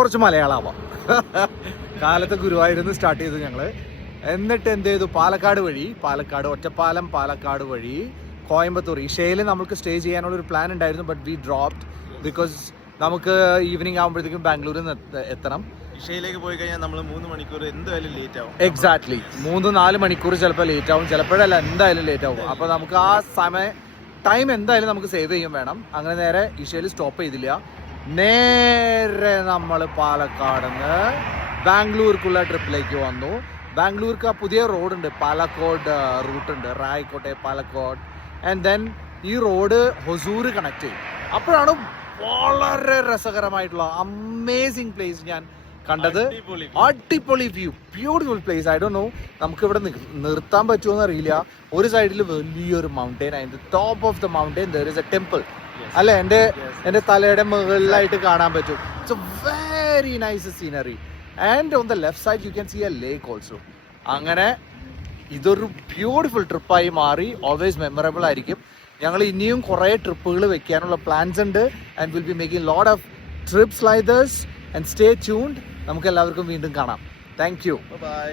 കുറച്ച് മലയാളമാവാം. കാലത്ത് ഗുരുവായൂരിൽ സ്റ്റാർട്ട് ചെയ്തു ഞങ്ങൾ. എന്നിട്ട് എന്ത് ചെയ്തു, പാലക്കാട് ഒറ്റപ്പാലം പാലക്കാട് വഴി കോയമ്പത്തൂർ. ഇഷയിൽ നമുക്ക് സ്റ്റേ ചെയ്യാനുള്ളൊരു പ്ലാൻ ഉണ്ടായിരുന്നു, ബട്ട് വി ഡ്രോപ്ഡ് ബിക്കോസ് നമുക്ക് ഈവനിങ് ആകുമ്പോഴത്തേക്കും ബാംഗ്ലൂരിൽ നിന്ന് എത്തണം. ഇഷയിലേക്ക് പോയി കഴിഞ്ഞാൽ നമ്മൾ 3 മണിക്കൂർ എന്തായാലും ലേറ്റ് ആവും. എക്സാക്ട്ലി 3-4 മണിക്കൂർ ചിലപ്പോൾ ലേറ്റ് ആവും, ചിലപ്പോഴല്ല എന്തായാലും ലേറ്റ് ആവും. അപ്പോൾ നമുക്ക് ആ ടൈം എന്തായാലും നമുക്ക് സേവ് ചെയ്യും വേണം. അങ്ങനെ നേരെ ഇഷയിൽ സ്റ്റോപ്പ് ചെയ്തില്ല, നേരെ നമ്മൾ പാലക്കാട് നിന്ന് ബാംഗ്ലൂർക്കുള്ള ട്രിപ്പിലേക്ക് വന്നു. ബാംഗ്ലൂർക്ക് ആ പുതിയ റോഡുണ്ട്, പാലക്കോട് റൂട്ടുണ്ട്, റായ്ക്കോട്ടെ പാലക്കോട്. ആൻഡ് ദെൻ ഈ റോഡ് ഹൊസൂർ കണക്ട് ചെയ്യും. അപ്പോഴാണ് വളരെ രസകരമായിട്ടുള്ള അമേസിങ് പ്ലേസ് ഞാൻ കണ്ടത്. അടിപൊളി view, beautiful place. I don't know നമുക്ക് ഇവിടെ നിർത്താൻ പറ്റുമോ അറിയില്ല. ഒരു സൈഡിൽ വലിയൊരു മൗണ്ടെയിൻ, അതിന്റെ top of the mountain there is a temple അല്ലെ, എന്റെ തലയുടെ മുകളിലായിട്ട് കാണാൻ പറ്റും. It's a very nice scenery. And on the left side you can see a lake also. അങ്ങനെ ഇതൊരു ബ്യൂട്ടിഫുൾ ട്രിപ്പായി മാറി. ഓൾവേസ് മെമ്മറബിൾ ആയിരിക്കും. ഞങ്ങൾ ഇനിയും കുറേ ട്രിപ്പുകൾ വെക്കാനുള്ള പ്ലാൻസ് ഉണ്ട്. And will be making lot of TRIPS like this. And stay tuned. നമുക്ക് എല്ലാവർക്കും വീണ്ടും കാണാം. Thank you. ബൈ.